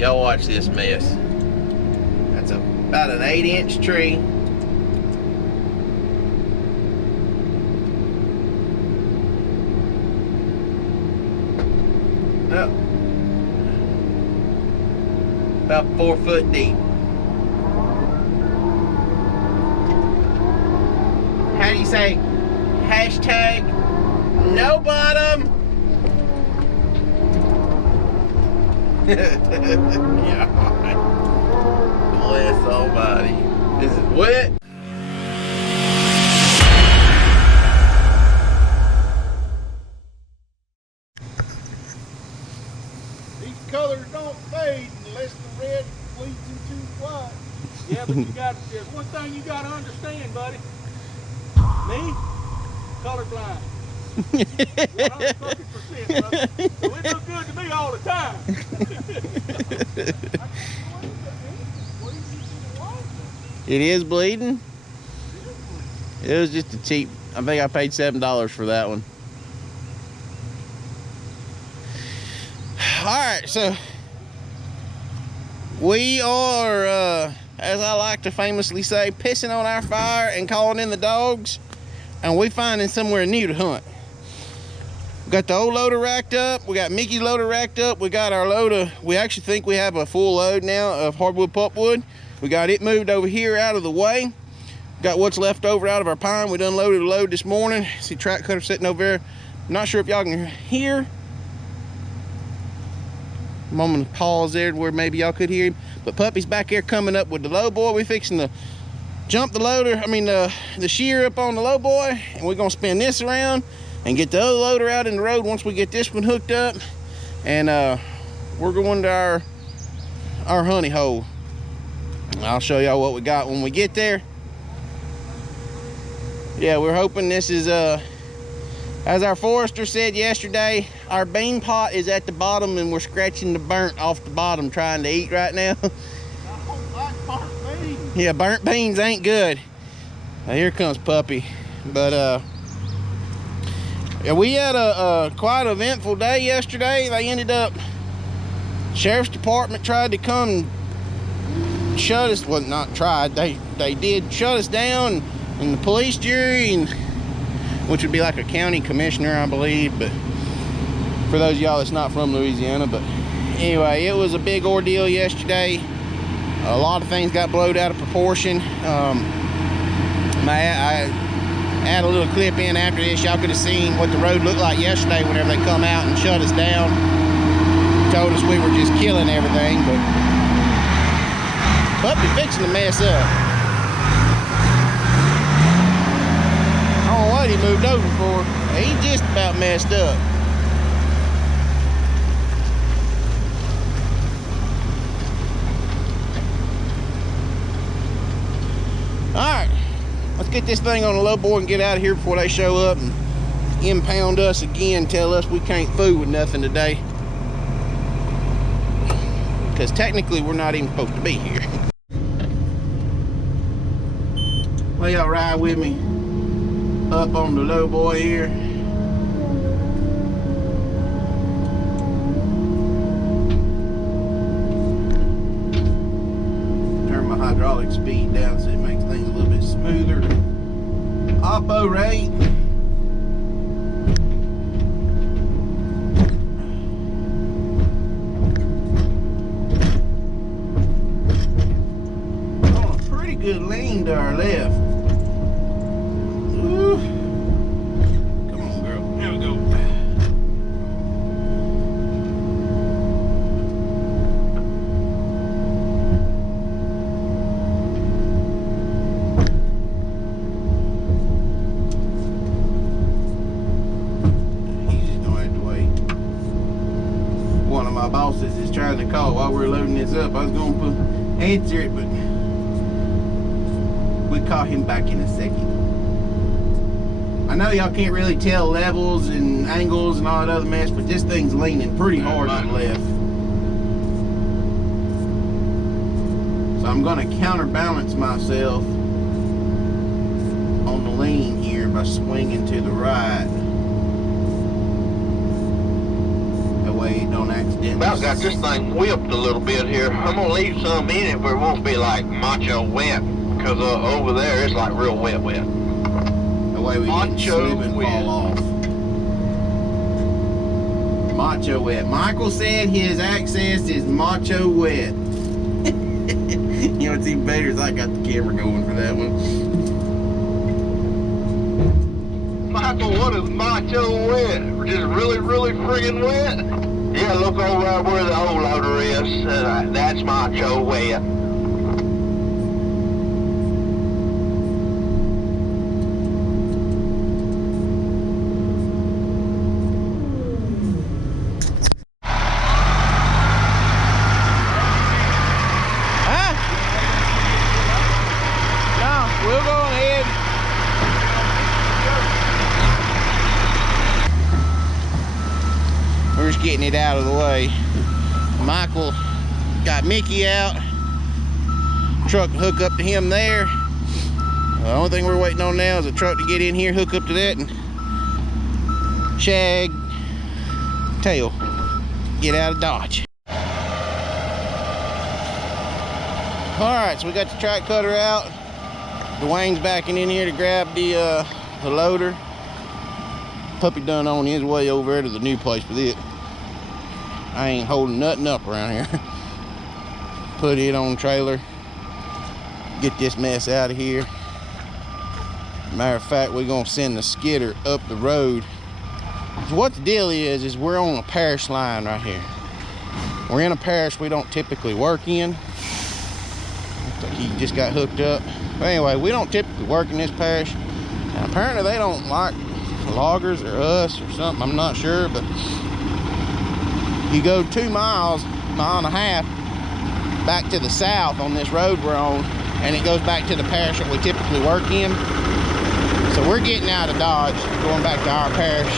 Y'all watch this mess. That's about an 8-inch tree. Oh. About 4 foot deep. How do you say hashtag no bottom? Yeah. Bless almighty. This is wet. These colors don't fade unless the red bleeds into white. Yeah, but there's one thing you gotta understand, buddy. Me, colorblind. 150%, brother. So it look good to me all the time. It is bleeding? It was just a cheap, I think I paid $7 for that one. Alright, so we are, as I like to famously say, pissing on our fire and calling in the dogs, and we finding somewhere new to hunt. We got the old loader racked up, we got Mickey's loader racked up, we got our load of, we actually think we have a full load now of hardwood pulpwood. We got it moved over here out of the way. Got what's left over out of our pine. We done loaded a load this morning. See track cutter sitting over there. Not sure if y'all can hear. I'm gonna pause there where maybe y'all could hear him. But Puppy's back there coming up with the low boy. We fixing to jump the loader, the shear up on the low boy, and we're gonna spin this around and get the other loader out in the road once we get this one hooked up. And we're going to our honey hole. I'll show y'all what we got when we get there. Yeah, we're hoping this is, as our forester said yesterday, our bean pot is at the bottom and we're scratching the burnt off the bottom trying to eat right now. I don't like burnt beans. Yeah, burnt beans ain't good. Now, here comes Puppy. But yeah, we had a quite eventful day yesterday. They ended up, Sheriff's Department tried to come shut us, well, not tried, they did shut us down, and the police jury, and which would be like a county commissioner, I believe, but for those of y'all that's not from Louisiana. But anyway, it was a big ordeal yesterday. A lot of things got blown out of proportion. I add a little clip in after this. Y'all could have seen what the road looked like yesterday whenever they come out and shut us down. Told us we were just killing everything, but Puppy fixing to mess up. I don't know what he moved over for. He just about messed up. Alright, let's get this thing on a low board and get out of here before they show up and impound us again, tell us we can't fool with nothing today. Because technically we're not even supposed to be here. Well, y'all ride with me up on the low boy here. Turn my hydraulic speed down so it makes things a little bit smoother. Operate. On a pretty good lean to our left. Ooh. Come on, girl. There we go. He's just gonna have to wait. One of my bosses is trying to call while we're loading this up. I was gonna answer it, but we'll call him back in a second. I know y'all can't really tell levels and angles and all that other mess, but this thing's leaning pretty hard to the left. So I'm gonna counterbalance myself on the lean here by swinging to the right. That way it don't accident. About got this thing whipped a little bit here. I'm gonna leave some in it where it won't be like macho wet, because over there it's like real wet. The way we didn't slip and fall off. Macho wet. Michael said his access is macho wet. You know what's even better is I got the camera going for that one. Michael, what is macho wet? Just really, really friggin' wet? Yeah, look over where the old loader is. That's macho wet. We'll go ahead. We're just getting it out of the way. Michael got Mickey out. Truck hook up to him there. The only thing we're waiting on now is a truck to get in here, hook up to that, and shag tail. Get out of Dodge. Alright, so we got the track cutter out. Dwayne's backing in here to grab the loader. Puppy done on his way over there to the new place with it. I ain't holding nothing up around here. Put it on the trailer. Get this mess out of here. Matter of fact, we're gonna send the skidder up the road. So what the deal is we're on a parish line right here. We're in a parish we don't typically work in. Looks like he just got hooked up. But anyway, we don't typically work in this parish. And apparently they don't like loggers or us or something, I'm not sure, but you go 2 miles, mile and a half, back to the south on this road we're on, and it goes back to the parish that we typically work in. So we're getting out of Dodge, going back to our parish.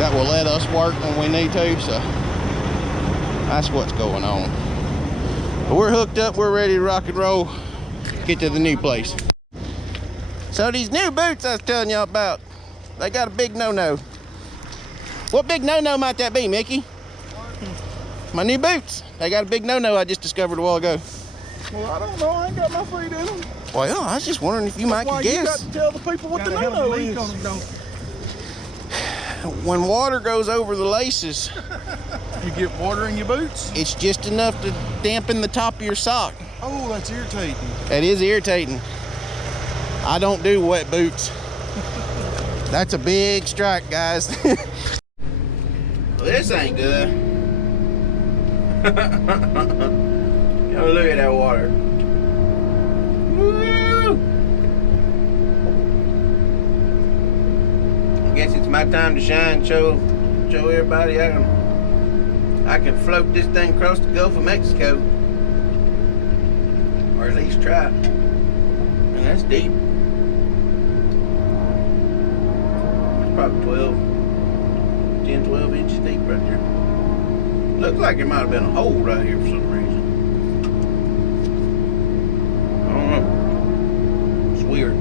That will let us work when we need to, so that's what's going on. But we're hooked up, we're ready to rock and roll, get to the new place. So these new boots I was telling y'all about, they got a big no-no. What big no-no might that be, Mickey? My new boots. They got a big no-no I just discovered a while ago. Well, I don't know. I ain't got my feet in them. Well, I was just wondering if you might Why guess. you got to tell the people what the no-no is. When water goes over the laces, You get water in your boots? it's just enough to dampen the top of your sock. Oh, that's irritating. That is irritating. I don't do wet boots. That's a big strike, guys. Well, this ain't good. Yo, look at that water. Woo! I guess it's my time to shine. Show everybody I can float this thing across the Gulf of Mexico, or at least try. And that's deep. It's probably 10, 12 inches deep right there. Looks like there might have been a hole right here for some reason. I don't know. It's weird.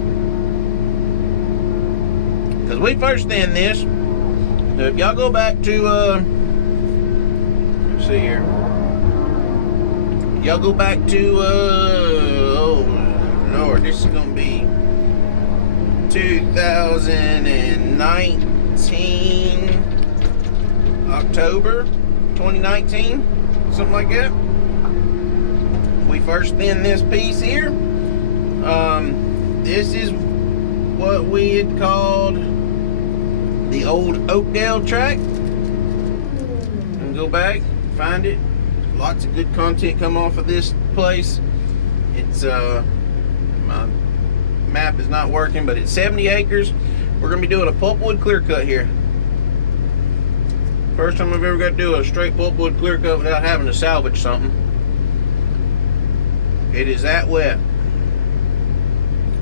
Because we first thinned this. So if y'all go back to, let's see here. Y'all go back to, oh Lord, this is going to be 2019, October 2019, something like that. We first thinned this piece here. This is what we had called the old Oakdale track. And go back, find it. Lots of good content come off of this place. It's my map is not working, but it's 70 acres. We're gonna be doing a pulpwood clear cut here. First time I've ever got to do a straight pulpwood clear cut without having to salvage something. It is that wet.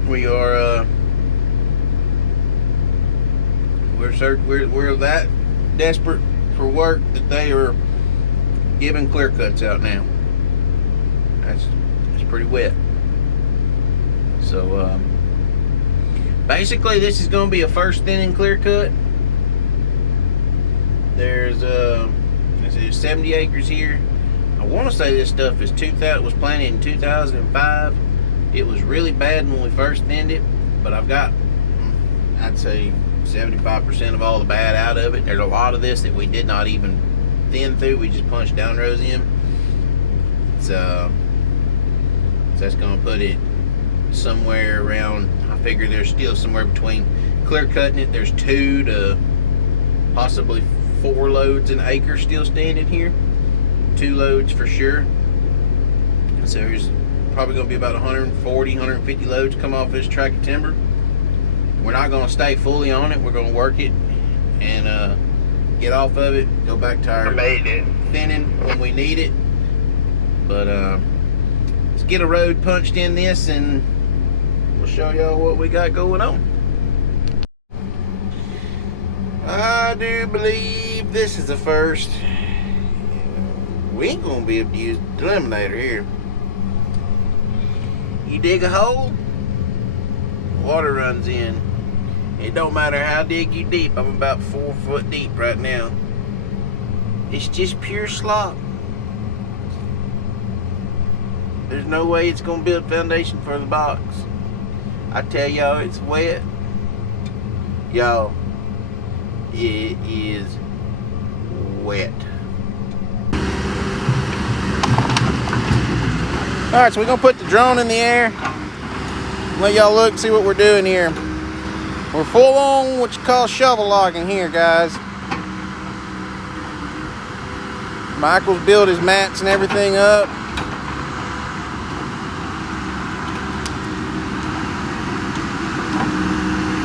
We are we're that desperate for work that they are giving clear cuts out now. It's pretty wet. So basically this is going to be a first thinning clear cut. There's There's 70 acres here. I want to say this stuff is was planted in 2005. It was really bad when we first thinned it, but I've got, I'd say, 75% of all the bad out of it. There's a lot of this that we did not even thin through. We just punched down rows in. So that's going to put it somewhere around, I figure there's still somewhere between clear cutting it, there's 2 to possibly 4 loads an acre still standing here. 2 loads for sure. So there's probably going to be about 140, 150 loads come off this tract of timber. We're not going to stay fully on it. We're going to work it and get off of it, go back to our thinning when we need it. But let's get a road punched in this and we'll show y'all what we got going on. I do believe this is the first. We ain't gonna be able to use the eliminator here. You dig a hole, water runs in. It don't matter how deep you deep. I'm about 4 foot deep right now. It's just pure slop. There's no way it's gonna build foundation for the box. I tell y'all, it's wet. Y'all, it is wet. Alright, so we're gonna put the drone in the air. Let y'all look and see what we're doing here. We're full on what you call shovel logging here, guys. Michael's built his mats and everything up.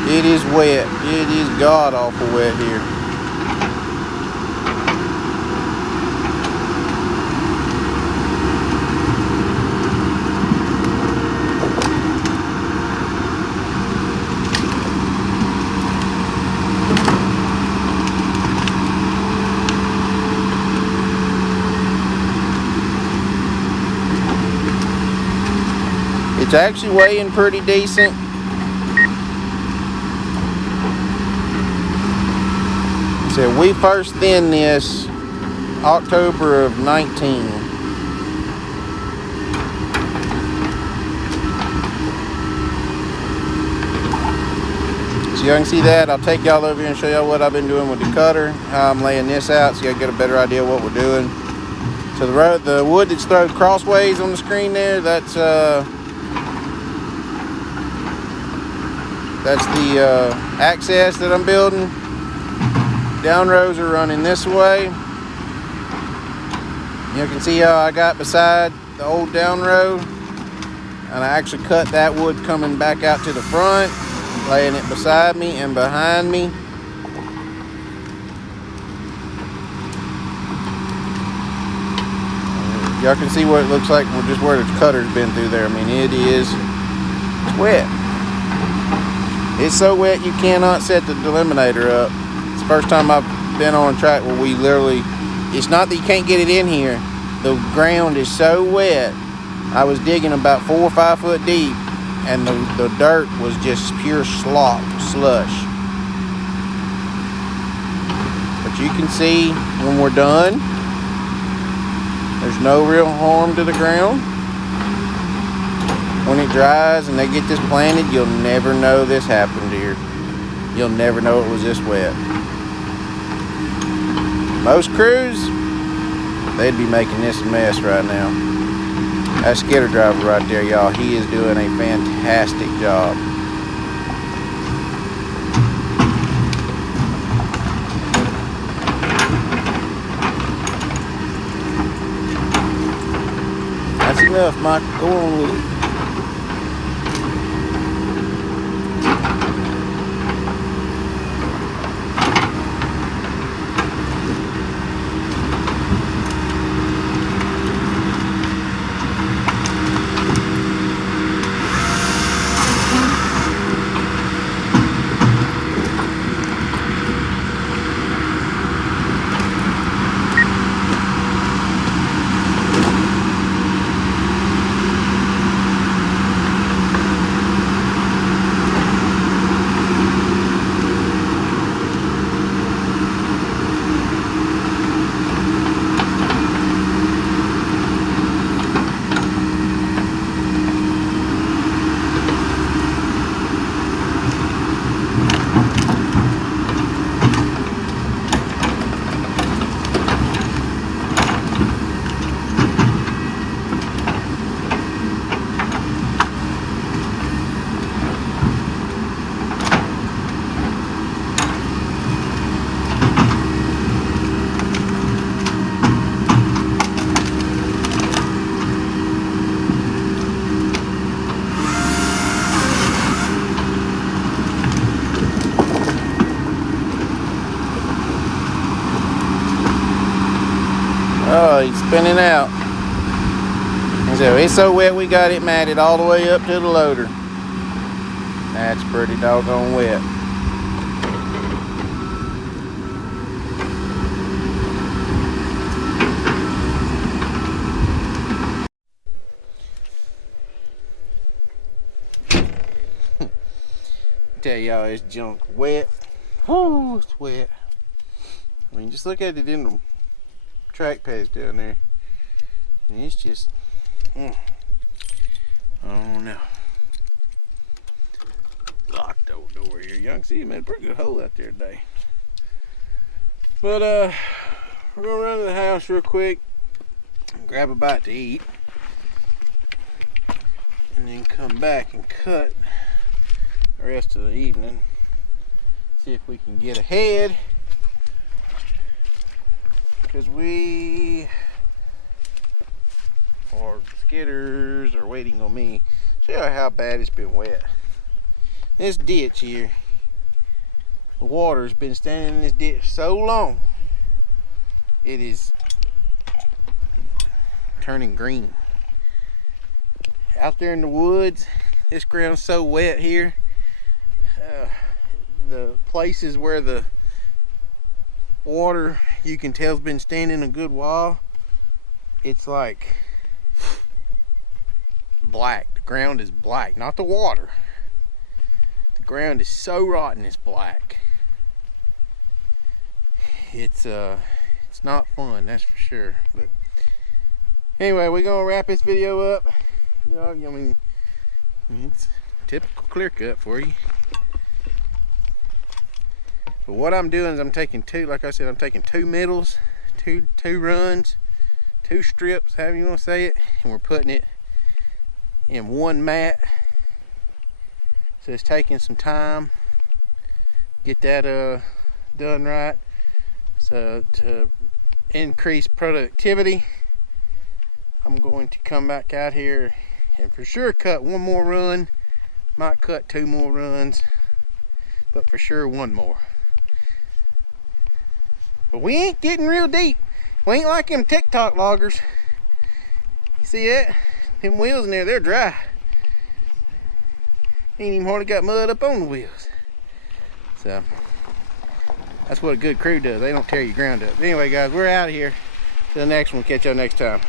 It is wet. It is god awful wet here. It's actually weighing pretty decent. So we first thinned this October of 19. So y'all can see that. I'll take y'all over here and show y'all what I've been doing with the cutter, how I'm laying this out so y'all get a better idea of what we're doing. So the wood that's thrown crossways on the screen there, that's the access that I'm building. Down rows are running this way. You can see how I got beside the old down row, and I actually cut that wood coming back out to the front, laying it beside me and behind me. Y'all can see what it looks like just where the cutter's been through there. I mean, it's wet. It's so wet you cannot set the eliminator up. It's the first time I've been on a track where we literally, it's not that you can't get it in here. The ground is so wet. I was digging about 4 or 5 foot deep and the dirt was just pure slop, slush. But you can see when we're done, there's no real harm to the ground. When it dries and they get this planted, you'll never know this happened here. You'll never know it was this wet. Most crews, they'd be making this a mess right now. That skidder driver right there, y'all, he is doing a fantastic job. That's enough, Mike. Go on with it. spinning out. And so it's so wet we got it matted all the way up to the loader. That's pretty doggone wet. Tell y'all this junk wet. Oh, it's wet. I mean, just look at it in the track pads down there. And it's just, I don't know. Locked the old door here. Y'all can see it made a pretty good hole out there today. But we're gonna run to the house real quick, grab a bite to eat, and then come back and cut the rest of the evening. See if we can get ahead, because we or skidders are waiting on me. Show you how bad it's been wet. This ditch here, the water's been standing in this ditch so long, it is turning green. Out there in the woods, this ground's so wet here. The places where the water, you can tell, has been standing a good while, it's like black. The ground is black, not the water. The ground is so rotten it's black. It's not fun, that's for sure. But anyway, we're gonna wrap this video up. I mean, it's typical clear cut for you. But what I'm doing is I'm taking two, like I said, I'm taking two middles, two runs, two strips, however you want to say it, and we're putting it in one mat. So it's taking some time, get that done right. So to increase productivity, I'm going to come back out here and for sure cut one more run. Might cut two more runs, but for sure one more. But we ain't getting real deep. We ain't like them TikTok loggers. You see that? Them wheels in there, they're dry. Ain't even hardly got mud up on the wheels. So that's what a good crew does. They don't tear your ground up. But anyway, guys, we're out of here. Till the next one. Catch y'all next time.